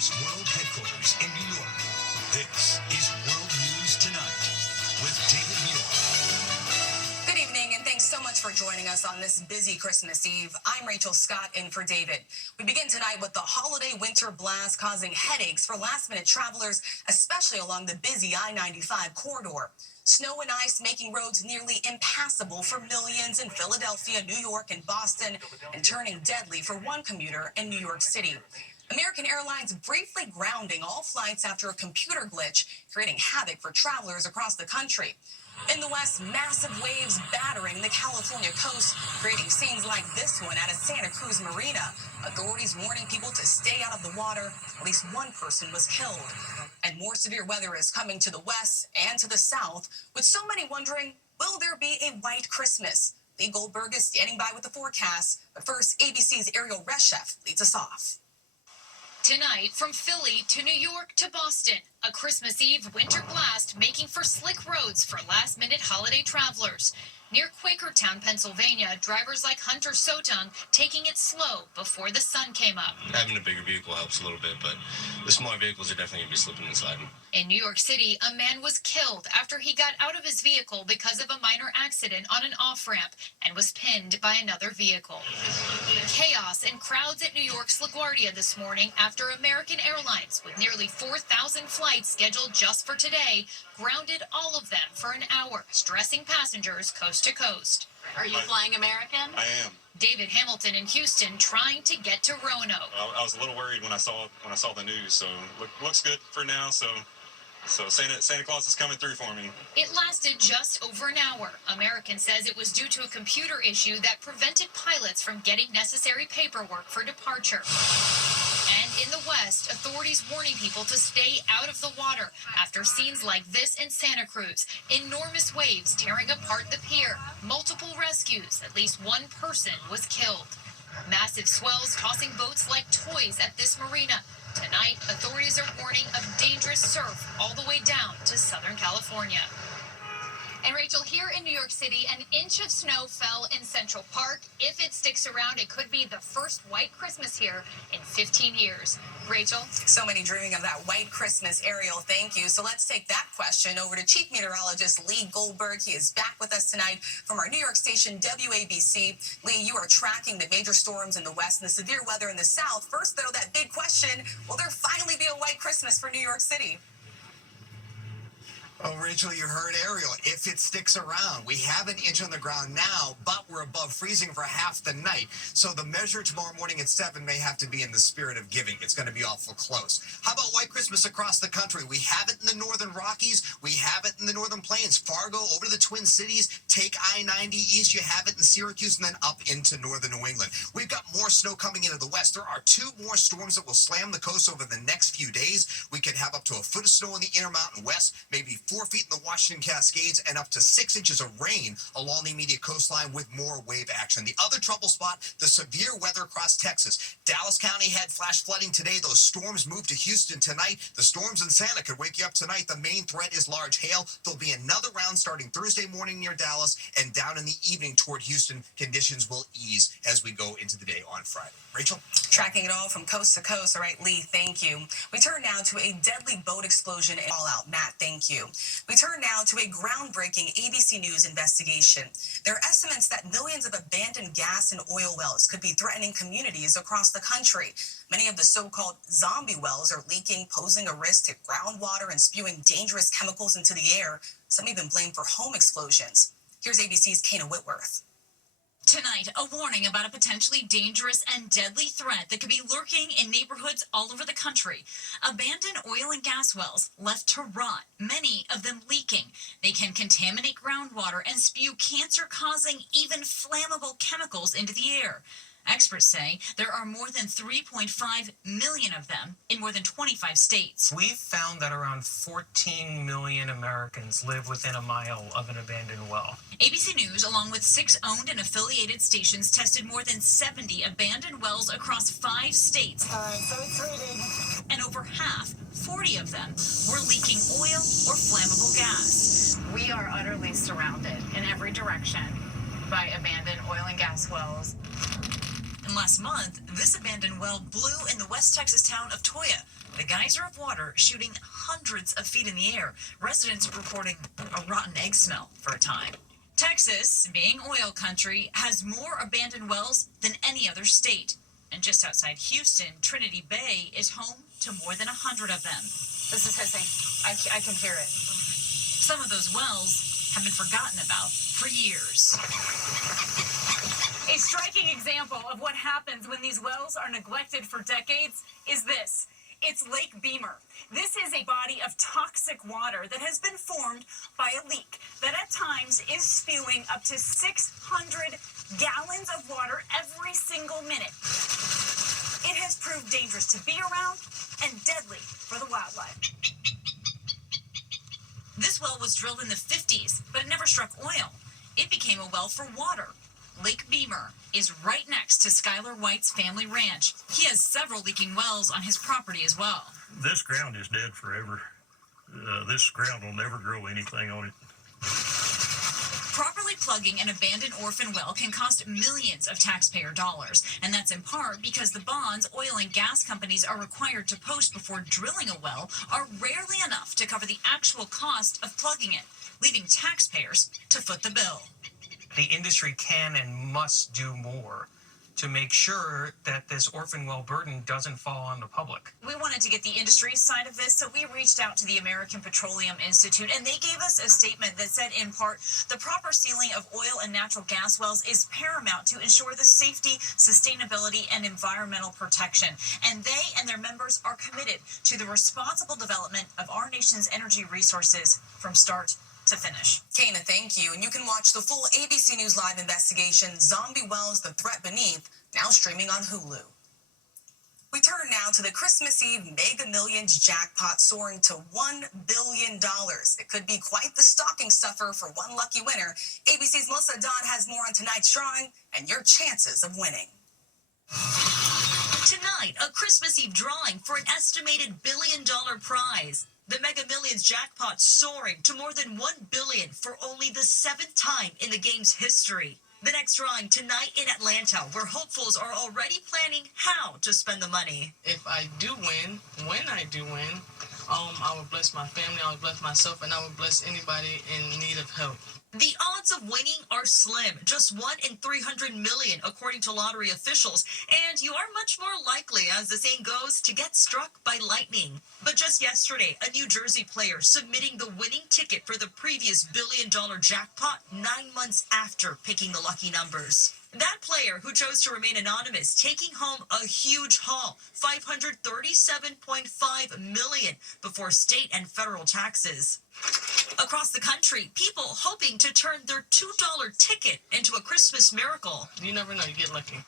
largest world headquarters in New York. This is World News Tonight with David Muir. Good evening, and thanks so much for joining us on this busy Christmas Eve. I'm Rachel Scott in for David. We begin tonight with the holiday winter blast causing headaches for last-minute travelers, especially along the busy I-95 corridor. Snow and ice making roads nearly impassable for millions in Philadelphia, New York, and Boston, and turning deadly for one commuter in New York City. American Airlines briefly grounding all flights after a computer glitch, creating havoc for travelers across the country. In the West, massive waves battering the California coast, creating scenes like this one at a Santa Cruz marina. Authorities warning people to stay out of the water. At least one person was killed. And more severe weather is coming to the west and to the south, with so many wondering, will there be a white Christmas? Lee Goldberg is standing by with the forecast. But first, ABC's Ariel Reshef leads us off. Tonight, from Philly to New York to Boston, a Christmas Eve winter blast making for slick roads for last-minute holiday travelers. Near Quakertown, Pennsylvania, drivers like Hunter Sotung taking it slow before the sun came up. Having a bigger vehicle helps a little bit, but the smaller vehicles are definitely going to be slipping and sliding. In New York City, a man was killed after he got out of his vehicle because of a minor accident on an off-ramp and was pinned by another vehicle. Chaos and crowds at New York's LaGuardia this morning after American Airlines, with nearly 4,000 flights scheduled just for today, grounded all of them for an hour, stressing passengers coast to coast. Are you flying American? I am. David Hamilton in Houston trying to get to Roanoke. I was a little worried when I saw the news, so looks good for now. So Santa Claus is coming through for me. It lasted just over an hour. American says it was due to a computer issue that prevented pilots from getting necessary paperwork for departure. And in the West, authorities warning people to stay out of the water after scenes like this in Santa Cruz. Enormous waves tearing apart the pier. Multiple rescues. At least one person was killed. Massive swells tossing boats like toys at this marina. Tonight, authorities are warning of dangerous surf all the way down to Southern California. And Rachel, here in New York City, an inch of snow fell in Central Park. If it sticks around, it could be the first white Christmas here in 15 years. Rachel? So many dreaming of that white Christmas. Ariel, thank you. So let's take that question over to Chief Meteorologist Lee Goldberg. He is back with us tonight from our New York station, WABC. Lee, you are tracking the major storms in the west and the severe weather in the south. First, though, that big question, will there finally be a white Christmas for New York City? Oh, Rachel, you heard Ariel. If it sticks around, we have an inch on the ground now, but we're above freezing for half the night. So the measure tomorrow morning at 7 may have to be in the spirit of giving. It's going to be awful close. How about White Christmas across the country? We have it in the northern Rockies. We have it in the northern plains. Fargo, over to the Twin Cities. Take I-90 east. You have it in Syracuse and then up into northern New England. We've got more snow coming into the west. There are 2 more storms that will slam the coast over the next few days. We could have up to a foot of snow in the Intermountain West, maybe 4 feet in the Washington Cascades, and up to 6 inches of rain along the immediate coastline with more wave action. The other trouble spot, the severe weather across Texas. Dallas County had flash flooding today. Those storms moved to Houston tonight. The storms in Santa could wake you up tonight. The main threat is large hail. There'll be another round starting Thursday morning near Dallas, and down in the evening toward Houston, conditions will ease as we go into the day on Friday. Rachel? Tracking it all from coast to coast. All right, Lee, thank you. We turn now to a deadly boat explosion in Fallout. Matt, thank you. We turn now to a groundbreaking ABC News investigation. There are estimates that millions of abandoned gas and oil wells could be threatening communities across the country. Many of the so-called zombie wells are leaking, posing a risk to groundwater and spewing dangerous chemicals into the air. Some even blame for home explosions. Here's ABC's Kana Whitworth. Tonight, a warning about a potentially dangerous and deadly threat that could be lurking in neighborhoods all over the country. Abandoned oil and gas wells left to rot, many of them leaking. They can contaminate groundwater and spew cancer-causing, even flammable chemicals into the air. Experts say there are more than 3.5 million of them in more than 25 states. We've found that around 14 million Americans live within a mile of an abandoned well. ABC News, along with 6 owned and affiliated stations, tested more than 70 abandoned wells across 5 states. So it's rated. And over half, 40 of them, were leaking oil or flammable gas. We are utterly surrounded in every direction by abandoned oil and gas wells. And last month, this abandoned well blew in the West Texas town of Toya. The geyser of water shooting hundreds of feet in the air. Residents reporting a rotten egg smell for a time. Texas, being oil country, has more abandoned wells than any other state. And just outside Houston, Trinity Bay is home to more than 100 of them. This is hissing. I can hear it. Some of those wells have been forgotten about for years. A striking example of what happens when these wells are neglected for decades is this. It's Lake Beamer. This is a body of toxic water that has been formed by a leak that at times is spewing up to 600 gallons of water every single minute. It has proved dangerous to be around and deadly for the wildlife. This well was drilled in the 50s, but it never struck oil. It became a well for water. Lake Beamer is right next to Skylar White's family ranch. He has several leaking wells on his property as well. This ground is dead forever. This ground will never grow anything on it. Properly plugging an abandoned orphan well can cost millions of taxpayer dollars, and that's in part because the bonds oil and gas companies are required to post before drilling a well are rarely enough to cover the actual cost of plugging it, leaving taxpayers to foot the bill. The industry can and must do more to make sure that this orphan well burden doesn't fall on the public. We wanted to get the industry side of this, so we reached out to the American Petroleum Institute, and they gave us a statement that said, in part, the proper sealing of oil and natural gas wells is paramount to ensure the safety, sustainability, and environmental protection. And they and their members are committed to the responsible development of our nation's energy resources from start to finish. Kana, thank you. And you can watch the full ABC News Live investigation, Zombie Wells, The Threat Beneath, now streaming on Hulu. We turn now to the Christmas Eve Mega Millions jackpot soaring to $1 billion. It could be quite the stocking stuffer for one lucky winner. ABC's Melissa Dodd has more on tonight's drawing and your chances of winning. Tonight, a Christmas Eve drawing for an estimated $1 billion prize. The Mega Millions jackpot soaring to more than $1 billion for only the 7th time in the game's history. The next drawing tonight in Atlanta, where hopefuls are already planning how to spend the money. If I do win, when I do win, I will bless my family, I will bless myself, and I will bless anybody in need of help. The odds of winning are slim, just 1 in 300 million, according to lottery officials, and you are much more likely, as the saying goes, to get struck by lightning. But just yesterday, a New Jersey player submitting the winning ticket for the previous $1 billion jackpot 9 months after picking the lucky numbers. That player, who chose to remain anonymous, taking home a huge haul, $537.5 million before state and federal taxes. Across the country, people hoping to turn their $2 ticket into a Christmas miracle. You never know, you get lucky.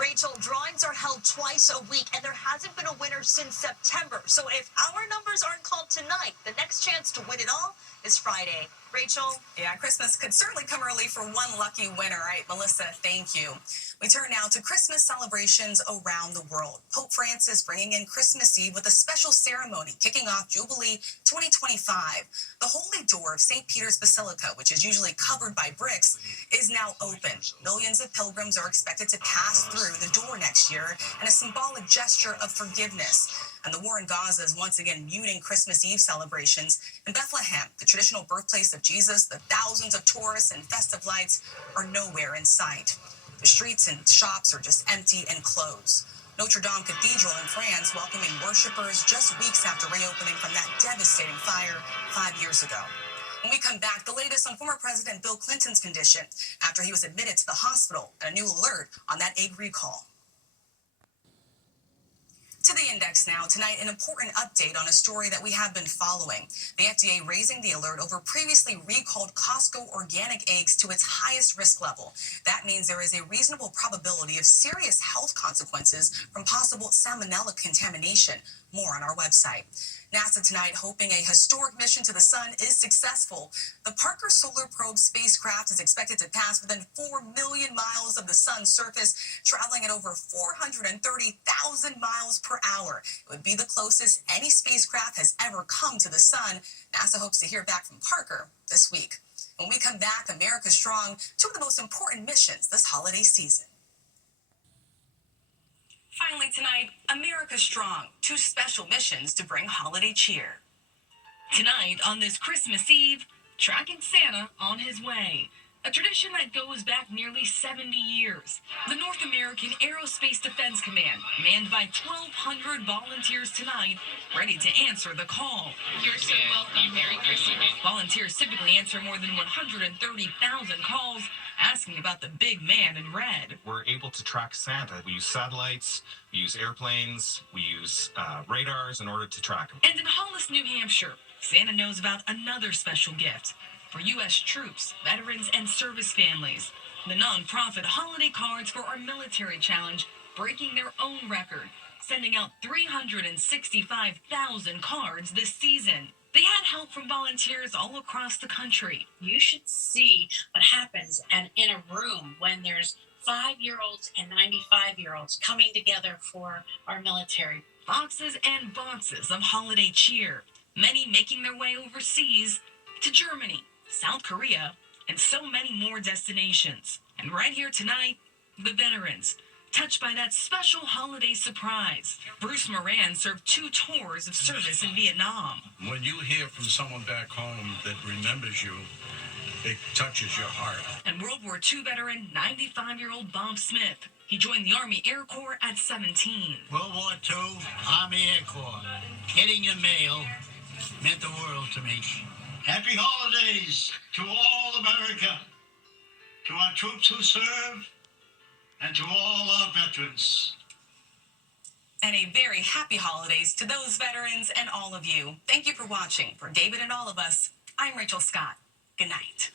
Rachel, drawings are held twice a week, and there hasn't been a winner since September. So if our numbers aren't called tonight, the next chance to win it all is Friday. Rachel? Yeah, Christmas could certainly come early for one lucky winner, right? Melissa, thank you. We turn now to Christmas celebrations around the world. Pope Francis bringing in Christmas Eve with a special ceremony kicking off Jubilee 2025. The Holy Door of St. Peter's Basilica, which is usually covered by bricks, is now open. Millions of pilgrims are expected to pass through the door next year in a symbolic gesture of forgiveness. And the war in Gaza is once again muting Christmas Eve celebrations. In Bethlehem, the traditional birthplace of Jesus, the thousands of tourists and festive lights are nowhere in sight. The streets and shops are just empty and closed. Notre Dame Cathedral in France welcoming worshippers just weeks after reopening from that devastating fire 5 years ago. When we come back, the latest on former President Bill Clinton's condition after he was admitted to the hospital, and a new alert on that egg recall. To the index now. Tonight, an important update on a story that we have been following. The FDA raising the alert over previously recalled Costco organic eggs to its highest risk level. That means there is a reasonable probability of serious health consequences from possible salmonella contamination. More on our website. NASA tonight hoping a historic mission to the sun is successful. The Parker Solar Probe spacecraft is expected to pass within 4 million miles of the sun's surface, traveling at over 430,000 miles per hour. It would be the closest any spacecraft has ever come to the sun. NASA hopes to hear back from Parker this week. When we come back, America Strong, two of the most important missions this holiday season. tonight, America Strong, 2 special missions to bring holiday cheer. Tonight, on this Christmas Eve, tracking Santa on his way. A tradition that goes back nearly 70 years. The North American Aerospace Defense Command, manned by 1,200 volunteers tonight, ready to answer the call. You're so welcome. Merry Christmas. Volunteers typically answer more than 130,000 calls asking about the big man in red. We're able to track Santa. We use satellites, we use airplanes, we use radars in order to track him. And in Hollis, New Hampshire, Santa knows about another special gift for U.S. troops, veterans, and service families. The nonprofit Holiday Cards for Our Military Challenge breaking their own record, sending out 365,000 cards this season. They had help from volunteers all across the country. You should see what happens in a room when there's 5-year-olds and 95-year-olds coming together for our military. Boxes and boxes of holiday cheer, many making their way overseas to Germany, South Korea, and so many more destinations. And right here tonight, the veterans, touched by that special holiday surprise. Bruce Moran served 2 tours of service in Vietnam. When you hear from someone back home that remembers you, it touches your heart. And World War II veteran, 95-year-old Bob Smith. He joined the Army Air Corps at 17. World War II, Army Air Corps. Getting your mail meant the world to me. Happy holidays to all America, to our troops who serve, and to all our veterans. And a very happy holidays to those veterans and all of you. Thank you for watching. For David and all of us, I'm Rachel Scott. Good night.